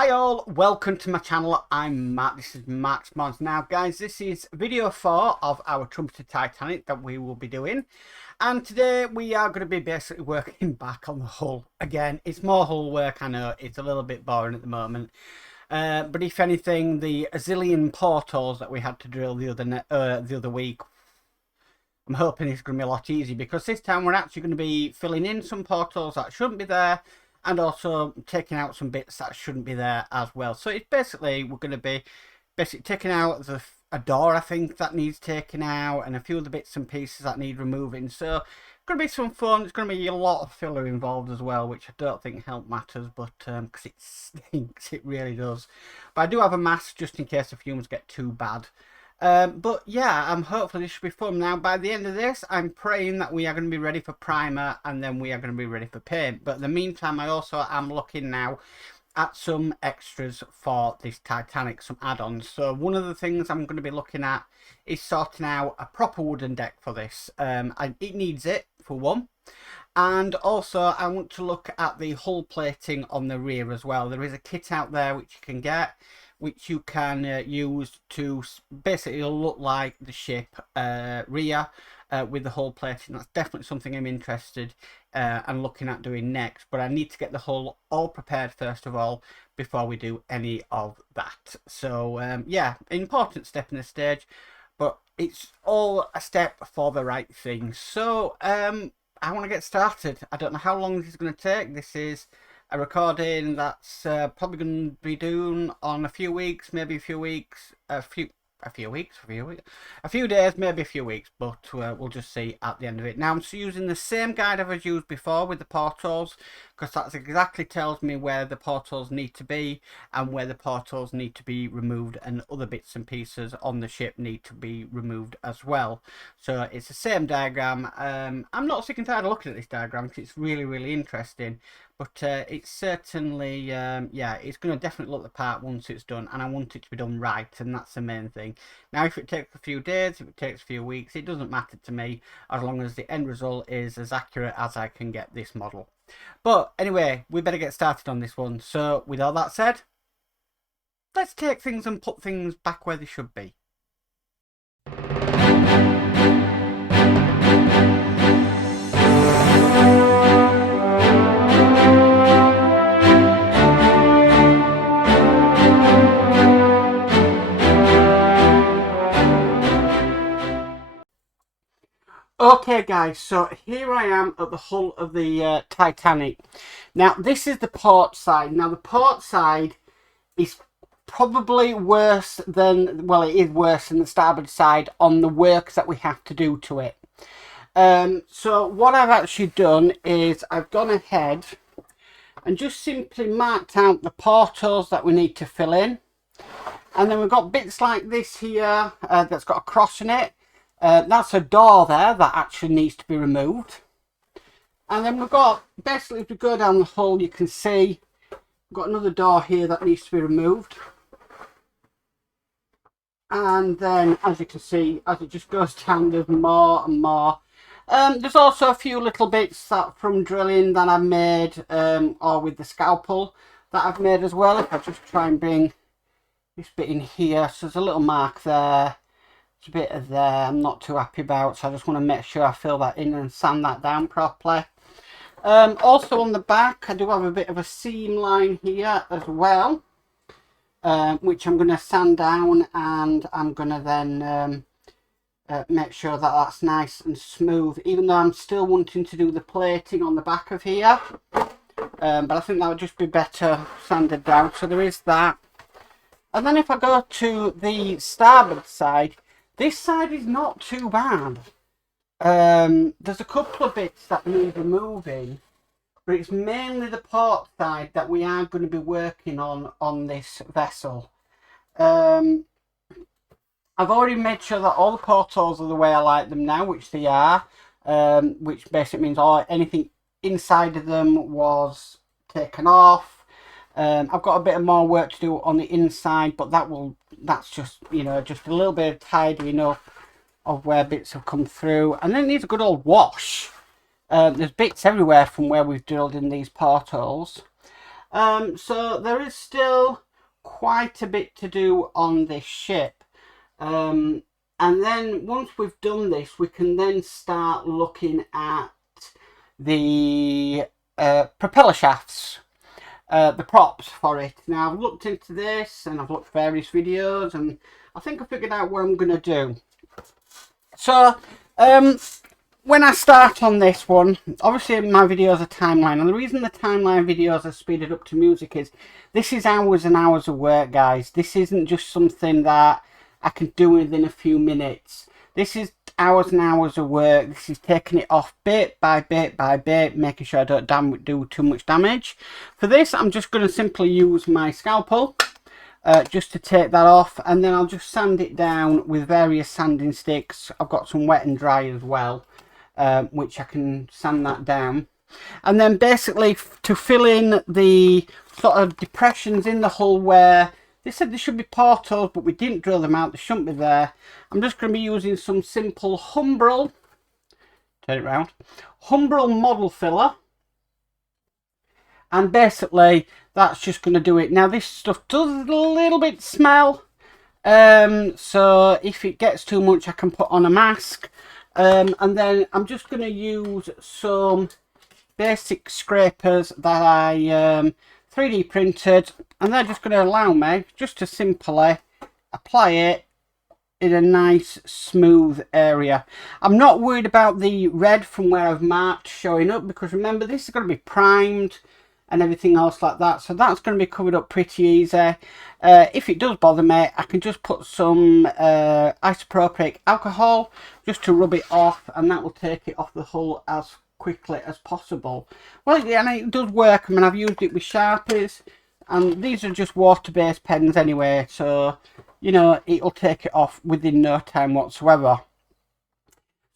Hi all, welcome to my channel. I'm Matt, this is Matt's Mods. Now guys, this is video 4 of our Trumpeter Titanic that we will be doing. And today we are going to be basically working back on the hull. Again, it's more hull work, I know, it's a little bit boring at the moment. But if anything, the a zillion portals that we had to drill the other week, I'm hoping it's going to be a lot easier, because this time we're actually going to be filling in some portals that shouldn't be there, and also taking out some bits that shouldn't be there as well. So it's basically, we're going to be taking out a door, I think, that needs taking out, and a few of the bits and pieces that need removing. So it's going to be some fun. It's going to be a lot of filler involved as well, which I don't think help matters, but because it stinks, it really does. But I do have a mask just in case the fumes get too bad. But yeah, hopefully this should be fun. Now, by the end of this, I'm praying that we are going to be ready for primer, and then we are going to be ready for paint. But in the meantime, I also am looking now at some extras for this Titanic, some add-ons. So one of the things I'm going to be looking at is sorting out a proper wooden deck for this. It needs it, for one. And also, I want to look at the hull plating on the rear as well. There is a kit out there which you can get, which you can use to basically look like the ship rear with the hull plating. That's definitely something I'm interested and looking at doing next. But I need to get the hull all prepared first of all before we do any of that. So yeah, important step in the stage, but it's all a step for the right thing. So I want to get started. I don't know how long this is going to take. This is a recording that's probably going to be done on a few weeks, maybe a few weeks, a few days, maybe a few weeks, but we'll just see at the end of it. Now, I'm using the same guide I've used before with the portals, because that exactly tells me where the portals need to be and where the portals need to be removed, and other bits and pieces on the ship need to be removed as well. So it's the same diagram. I'm not sick and tired of looking at this diagram because it's really interesting, but it's certainly yeah, it's going to definitely look the part once it's done, and I want it to be done right, and that's the main thing. Now, if it takes a few days, if it takes a few weeks, it doesn't matter to me, as long as the end result is as accurate as I can get this model. But anyway, we better get started on this one. So with all that said, let's take things and put things back where they should be. Okay guys, so here I am at the hull of the Titanic. Now this is the port side. Now the port side is probably worse than, well, it is worse than the starboard side on the work that we have to do to it. So what I've actually done is I've gone ahead and just simply marked out the portals that we need to fill in. And then we've got bits like this here that's got a cross in it. That's a door there that actually needs to be removed. And then we've got, basically, if we go down the hull, you can see we've got another door here that needs to be removed. And then, as you can see, as it just goes down, there's more and more. There's also a few little bits that from drilling that I've made, or with the scalpel that I've made as well. If I just try and bring this bit in here, so there's a little mark there. There's a bit of there I'm not too happy about, so I just want to make sure I fill that in and sand that down properly. Also on the back, I do have a bit of a seam line here as well, which I'm going to sand down, and I'm going to then make sure that that's nice and smooth, even though I'm still wanting to do the plating on the back of here. But I think that would just be better sanded down, so there is that. And then if I go to the starboard side, this side is not too bad. There's a couple of bits that need removing, but it's mainly the port side that we are going to be working on this vessel. I've already made sure that all the portals are the way I like them now, which they are, which basically means anything inside of them was taken off. I've got a bit of more work to do on the inside, but that's just, you know, just a little bit of tidying up of where bits have come through. And then it needs a good old wash. There's bits everywhere from where we've drilled in these portholes. So there is still quite a bit to do on this ship. And then once we've done this, we can then start looking at the propeller shafts, the props for it. Now, I've looked into this and I've looked at various videos, and I think I figured out what I'm going to do. So, when I start on this one, obviously my videos are timeline, and the reason the timeline videos are speeded up to music is this is hours and hours of work, guys. This isn't just something that I can do within a few minutes. This is hours and hours of work. This is taking it off bit by bit by bit, making sure I don't do too much damage. For this, I'm just going to simply use my scalpel just to take that off, and then I'll just sand it down with various sanding sticks. I've got some wet and dry as well, which I can sand that down. And then basically to fill in the sort of depressions in the hull where they said there should be portholes, but we didn't drill them out, they shouldn't be there. I'm just going to be using some simple Humbrol, turn it round, Humbrol model filler. And basically that's just going to do it. Now this stuff does a little bit smell, so if it gets too much I can put on a mask. And then I'm just going to use some basic scrapers that I 3D printed, and they're just going to allow me just to simply apply it in a nice smooth area. I'm not worried about the red from where I've marked showing up, because remember this is going to be primed and everything else like that, so that's going to be covered up pretty easy. If it does bother me, I can just put some isopropylic alcohol just to rub it off, and that will take it off the hull as quickly as possible. Well, yeah, and it does work. I mean, I've used it with Sharpies, and these are just water-based pens anyway, so you know it'll take it off within no time whatsoever.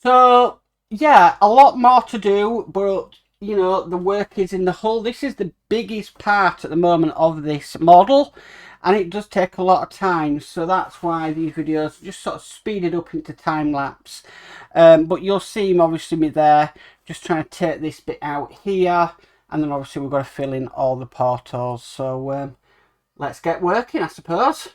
So yeah, a lot more to do, but you know the work is in the hull. This is the biggest part at the moment of this model, and it does take a lot of time, so that's why these videos just sort of speeded up into time lapse. But you'll see obviously me there just trying to take this bit out here, and then obviously we've got to fill in all the portholes. So let's get working, I suppose.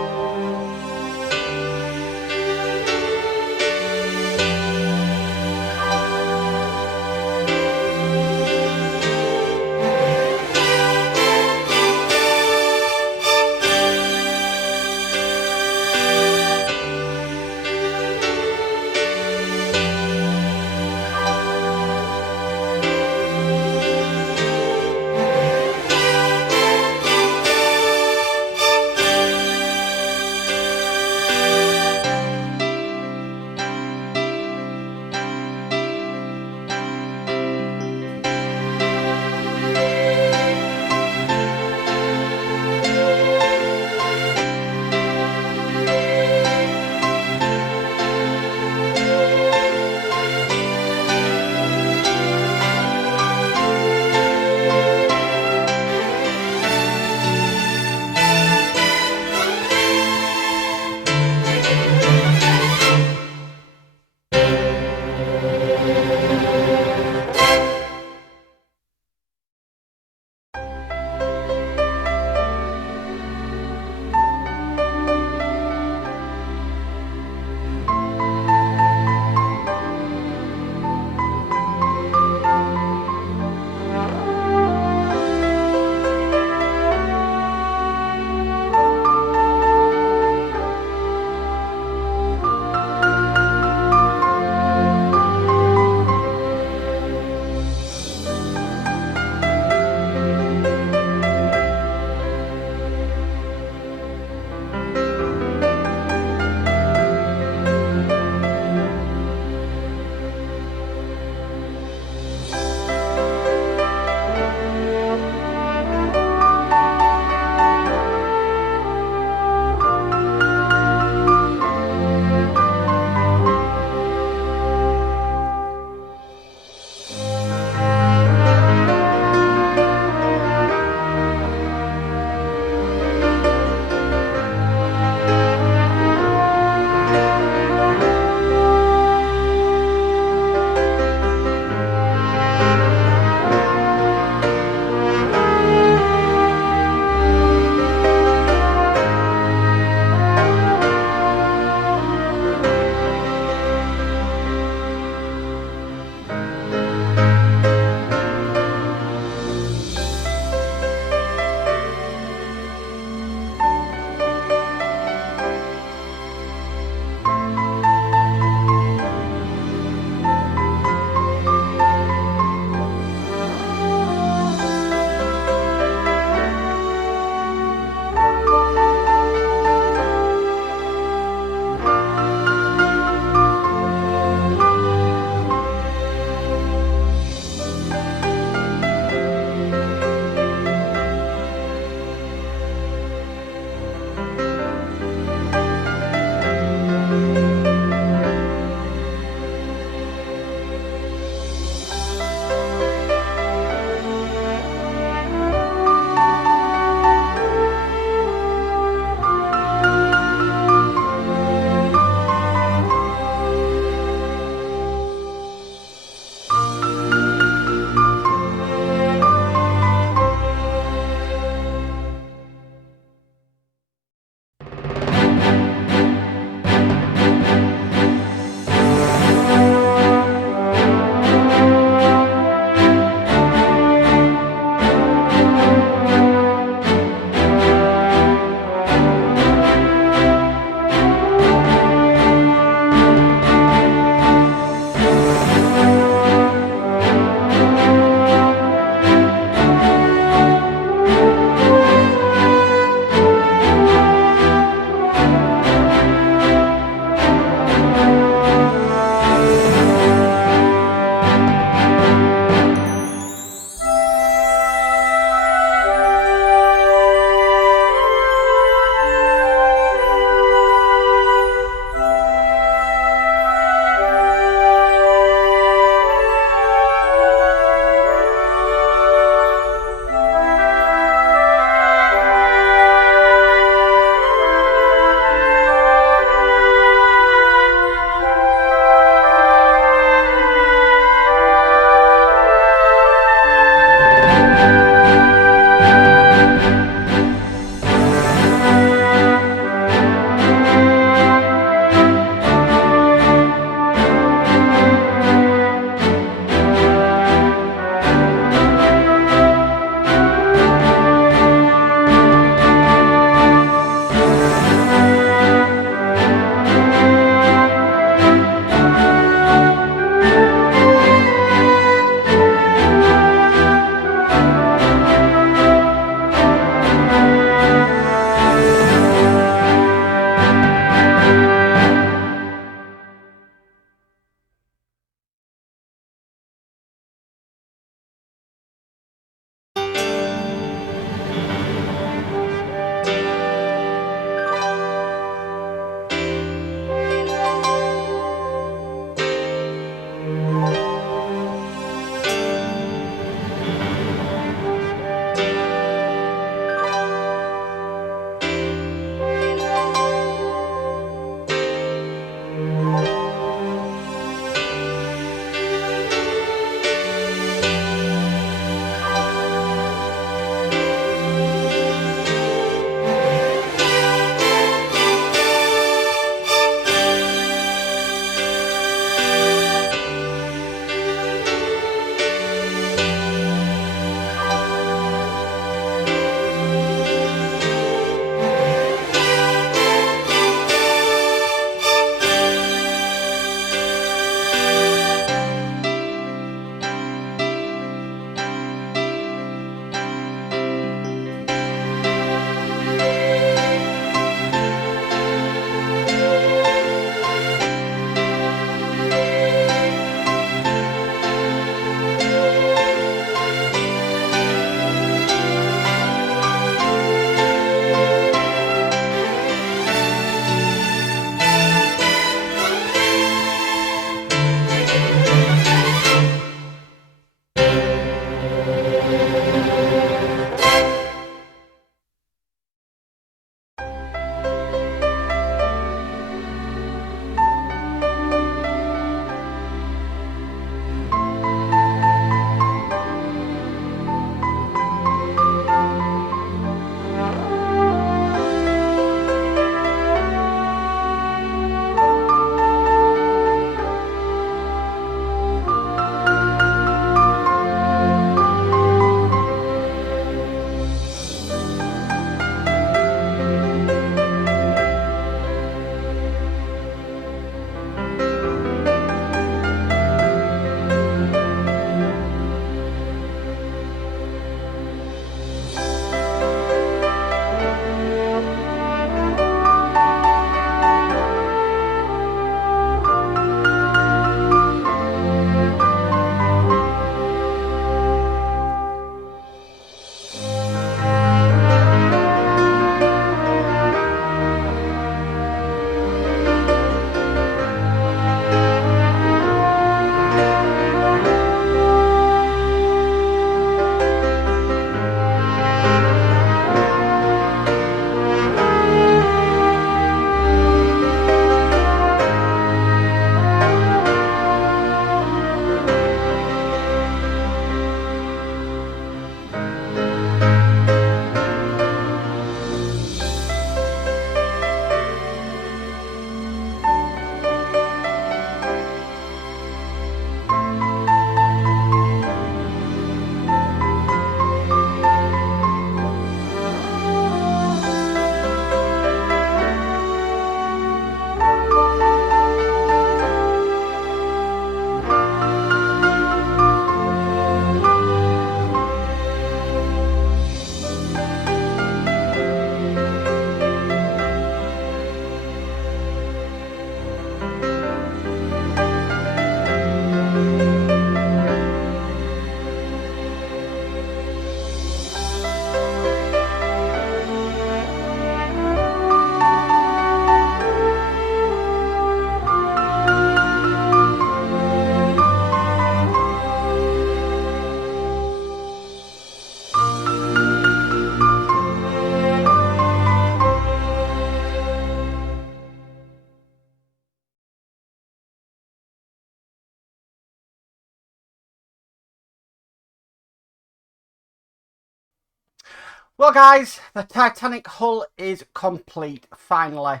Well guys, the Titanic hull is complete, finally.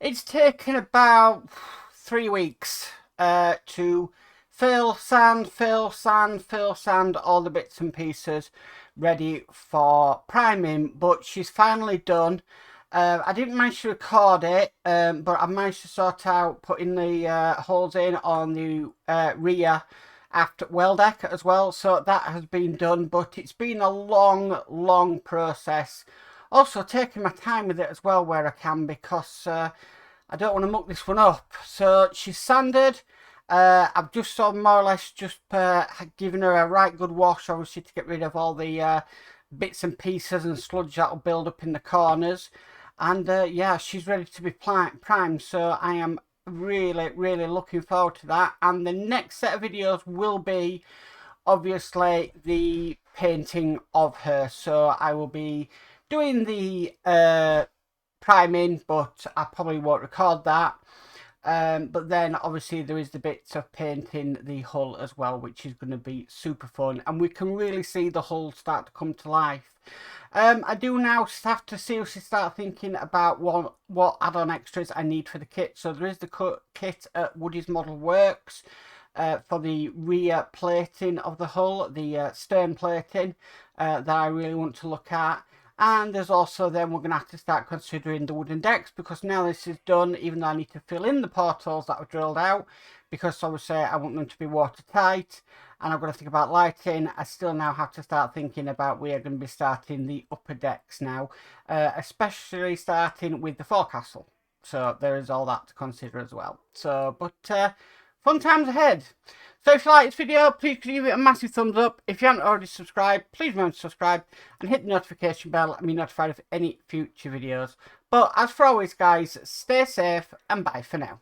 It's taken about 3 weeks to fill sand, all the bits and pieces ready for priming, but she's finally done. I didn't manage to record it, but I managed to sort out putting the holes in on the rear aft well deck as well, so that has been done, but it's been a long process. Also taking my time with it as well where I can, because I don't want to muck this one up. So she's sanded. I've just sort of more or less just given her a right good wash, obviously, to get rid of all the bits and pieces and sludge that will build up in the corners. And yeah, she's ready to be primed, so I am really looking forward to that. And the next set of videos will be obviously the painting of her, so I will be doing the priming, but I probably won't record that. But then obviously there is the bits of painting the hull as well, which is going to be super fun, and we can really see the hull start to come to life. I do now have to seriously start thinking about what add-on extras I need for the kit. So there is the kit at Woody's Model Works for the rear plating of the hull, the stern plating that I really want to look at. And there's also then we're going to have to start considering the wooden decks, because now this is done, even though I need to fill in the portholes that were drilled out, because obviously I want them to be watertight, and I've got to think about lighting. I still now have to start thinking about we are going to be starting the upper decks now, especially starting with the forecastle. So there is all that to consider as well. So, but fun times ahead. So if you like this video, please give it a massive thumbs up. If you haven't already subscribed, please remember to subscribe and hit the notification bell and be notified of any future videos. But as for always guys, stay safe and bye for now.